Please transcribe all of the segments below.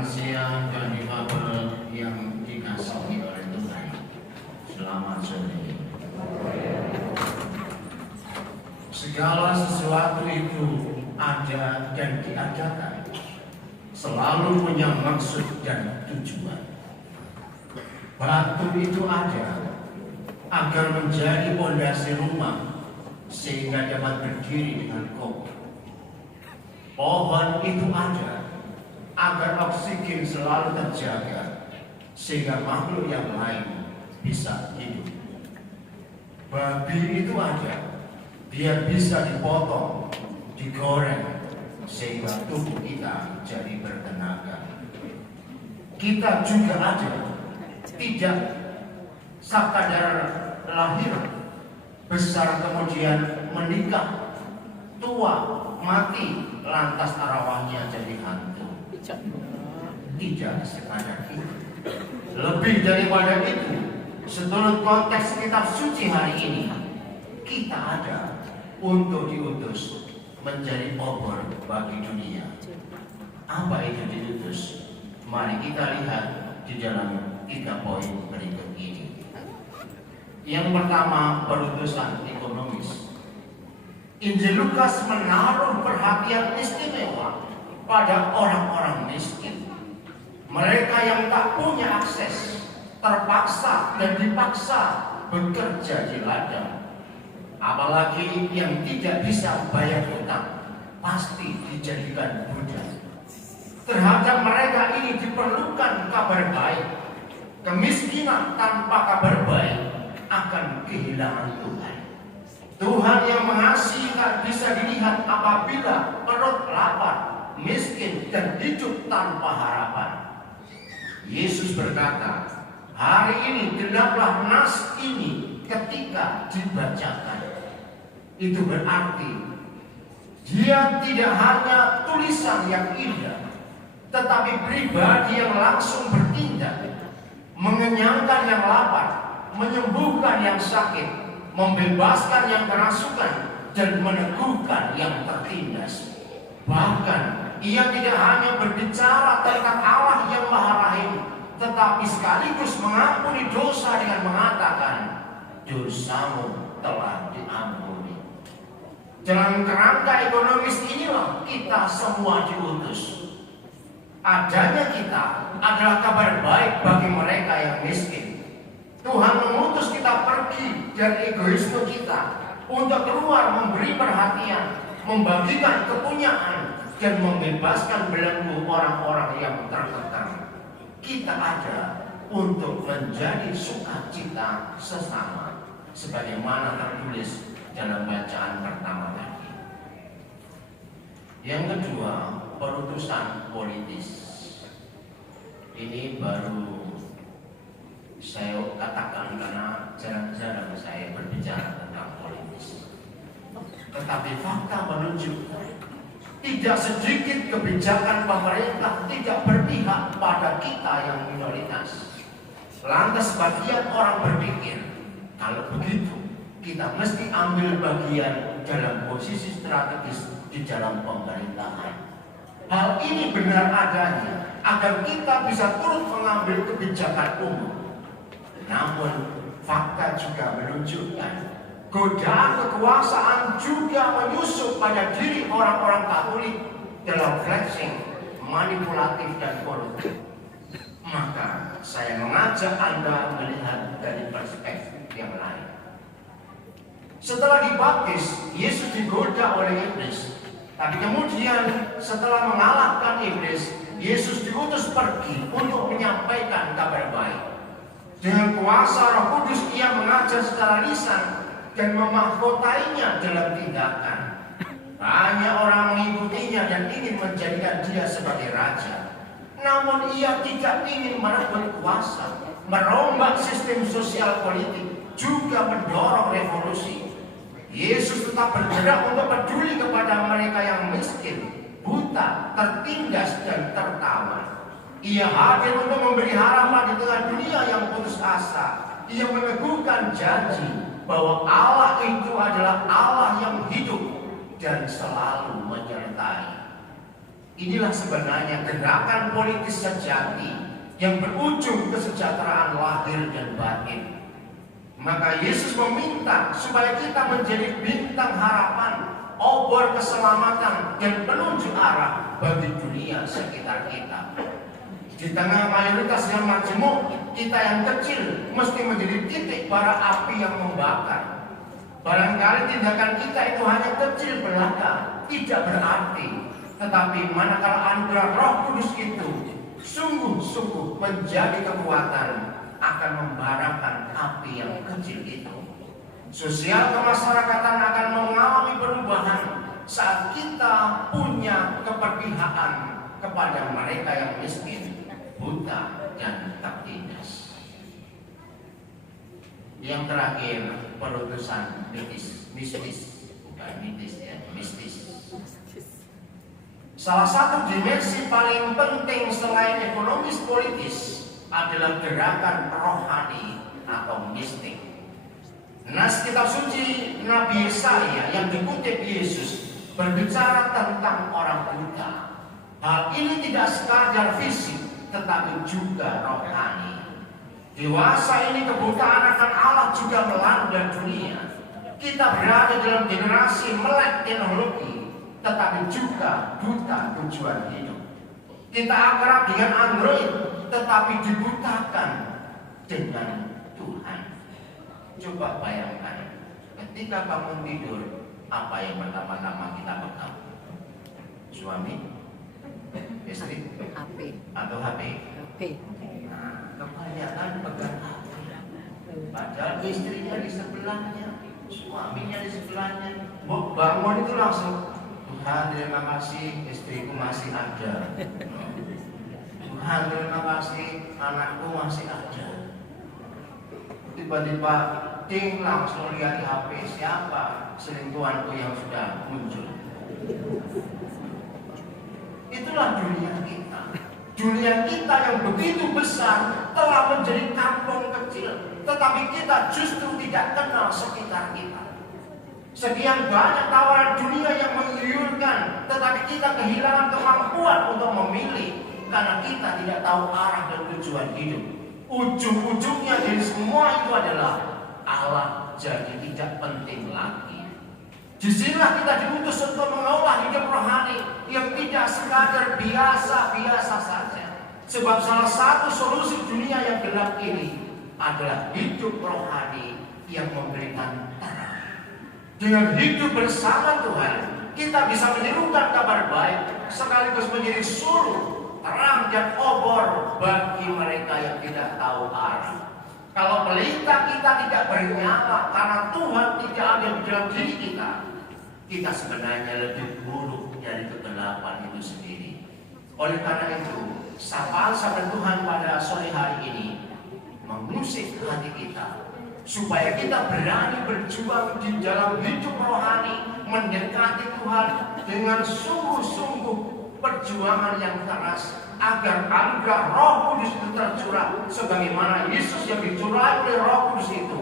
Selamat siang dan difabel yang dikasihi oleh Tuhan. Selamat sore. Segala sesuatu itu ada dan diadakan selalu punya maksud dan tujuan. Batu itu ada agar menjadi pondasi rumah sehingga dapat berdiri dengan kokoh. Pohon itu ada agar oksigen selalu terjaga sehingga makhluk yang lain bisa hidup. Babi itu ada biar bisa dipotong, digoreng sehingga tubuh kita jadi bertenaga. Kita juga ada tidak sekadar lahir, besar kemudian menikah, tua, mati, lantas arwahnya jadi hantu. Tidak sekadar itu. Lebih daripada itu, seturut konteks kitab suci hari ini, kita ada untuk diutus menjadi obor bagi dunia. Apa itu diutus? Mari kita lihat di dalam 3 poin berikut ini. Yang pertama, perutusan ekonomis. Injil Lukas menaruh perhatian istimewa pada orang-orang miskin. Mereka yang tak punya akses, terpaksa dan dipaksa bekerja di ladang. Apalagi yang tidak bisa bayar hutang, pasti dijadikan budak. Terhadap mereka ini diperlukan kabar baik. Kemiskinan tanpa kabar baik akan kehilangan Tuhan. Tuhan yang mengasihi tak bisa dilihat apabila perut lapar, miskin, dan hidup tanpa harapan. Yesus berkata, hari ini genaplah nas ini ketika dibacakan. Itu berarti dia tidak hanya tulisan yang indah, tetapi pribadi yang langsung bertindak, mengenyangkan yang lapar, menyembuhkan yang sakit, membebaskan yang kerasukan, dan meneguhkan yang tertindas. Bahkan ia tidak hanya berbicara tentang Allah yang Maha Rahim, tetapi sekaligus mengampuni dosa dengan mengatakan, dosamu telah diampuni. Dalam kerangka ekonomis inilah kita semua diutus. Adanya kita adalah kabar baik bagi mereka yang miskin. Tuhan mengutus kita pergi dari egoisme kita untuk keluar memberi perhatian, membagikan kepunyaan, dan membebaskan belenggu orang-orang yang tertekan. Kita ada untuk menjadi sukacita sesama, sebagaimana tertulis dalam bacaan pertama tadi. Yang kedua, perutusan politis. Ini baru saya katakan karena jarang-jarang saya berbicara tentang politis. Tetapi fakta menunjukkan tidak sedikit kebijakan pemerintah tidak berpihak pada kita yang minoritas. Lantas sebagian orang berpikir, kalau begitu kita mesti ambil bagian dalam posisi strategis di dalam pemerintahan. Hal ini benar adanya agar kita bisa turut mengambil kebijakan umum. Namun fakta juga menunjukkan godaan kekuasaan juga menyusup pada diri orang-orang Katolik dalam flexing, manipulatif, dan korupsi. Maka saya mengajak Anda melihat dari perspektif yang lain. Setelah dibaptis, Yesus digoda oleh iblis. Tapi kemudian setelah mengalahkan iblis, Yesus diutus pergi untuk menyampaikan kabar baik. Dengan kuasa Roh Kudus ia mengajar secara lisan dan memahkotainya dalam tindakan. Banyak orang mengikutinya dan ingin menjadikan dia sebagai raja. Namun ia tidak ingin merebut kuasa, merombak sistem sosial politik, juga mendorong revolusi. Yesus tetap bergerak untuk peduli kepada mereka yang miskin, buta, tertindas, dan tertawan. Ia hadir untuk memberi harapan di tengah dunia yang putus asa. Ia meneguhkan janji bahwa Allah itu adalah Allah yang hidup dan selalu menyertai. Inilah sebenarnya gerakan politis sejati yang berujung kesejahteraan lahir dan batin. Maka Yesus meminta supaya kita menjadi bintang harapan, obor keselamatan, dan penunjuk arah bagi dunia sekitar kita. Di tengah mayoritas yang majemuk, kita yang kecil mesti menjadi titik bara api yang membakar. Barangkali tindakan kita itu hanya kecil belaka, tidak berarti. Tetapi manakala anugerah Roh Kudus itu sungguh-sungguh menjadi kekuatan, akan membarakan api yang kecil itu. Sosial kemasyarakatan akan mengalami perubahan saat kita punya keperpihakan kepada mereka yang miskin, buta, dan tertindas. Yang terakhir, perutusan mistis, bukan mitis ya, mistis. Salah satu dimensi paling penting selain ekonomis politis adalah gerakan rohani atau mistik. Nas kitab suci Nabi Yesaya yang dikutip Yesus berbicara tentang orang buta. Hal ini tidak sekadar fisik, tetapi juga rohani. Dewasa ini kebutaan akan Allah juga melanda dunia. Kita berada dalam generasi melek teknologi, tetapi juga buta tujuan hidup. Kita akrab dengan Android, tetapi dibutakan dengan Tuhan. Coba bayangkan, ketika bangun tidur, apa yang pertama-tama kita pegang? Suami, istri, HP atau HP? HP. Nah, kebanyakan pegang HP. Padahal istrinya di sebelahnya, suaminya di sebelahnya. Bangun itu langsung, Tuhan terima kasih istriku masih ada. Tuhan terima kasih anakku masih ada. Tiba-tiba ting langsung lihat di HP siapa selingkuhanku yang sudah muncul. Itulah dunia kita. Dunia kita yang begitu besar telah menjadi kampung kecil, tetapi kita justru tidak kenal sekitar kita. Sekian banyak tawaran dunia yang menggiurkan, tetapi kita kehilangan kemampuan untuk memilih karena kita tidak tahu arah dan tujuan hidup. Ujung-ujungnya dari semua itu adalah Allah jadi tidak penting lagi. Disinilah kita diutus untuk mengolah hidup rohani yang tidak sekadar biasa-biasa saja. Sebab salah satu solusi dunia yang gelap ini adalah hidup rohani yang memberikan terang. Dengan hidup bersama Tuhan, kita bisa menyerukan kabar baik sekaligus menjadi suluh, terang dan obor bagi mereka yang tidak tahu arah. Kalau pelita kita tidak bernyawa karena Tuhan tidak ada di dalam diri kita, kita sebenarnya lebih buruk dari kegelapan itu sendiri. Oleh karena itu, sapaan sabda Tuhan pada sore hari ini mengusik hati kita, supaya kita berani berjuang di dalam hidup rohani, mendekati Tuhan dengan sungguh-sungguh perjuangan yang keras, agar anugerah Roh Kudus itu tercurah sebagaimana Yesus yang dicurahi oleh Roh Kudus itu,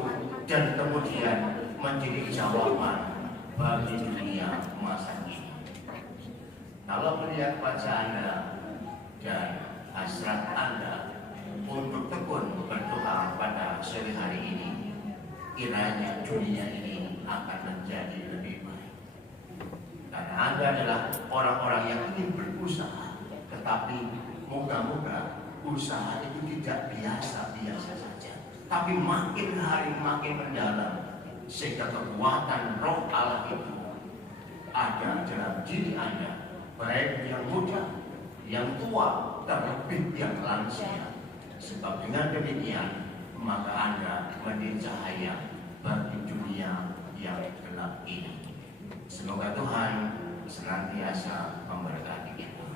dan kemudian menjadi jawaban bagi dunia masa ini. Kalau melihat wajah Anda dan hasrat Anda untuk tekun berdoa pada sore hari ini, kiranya dunia ini akan menjadi lebih baik. Karena Anda adalah orang-orang yang ingin berusaha, tetapi moga-moga usaha itu tidak biasa-biasa saja, tapi makin hari makin mendalam, sehingga kekuatan Roh Allah itu ada dalam diri Anda, baik yang muda, yang tua, terlebih yang lansia. Sebab dengan demikian maka Anda menjadi cahaya bagi dunia yang gelap ini. Semoga Tuhan senantiasa memberkati kita.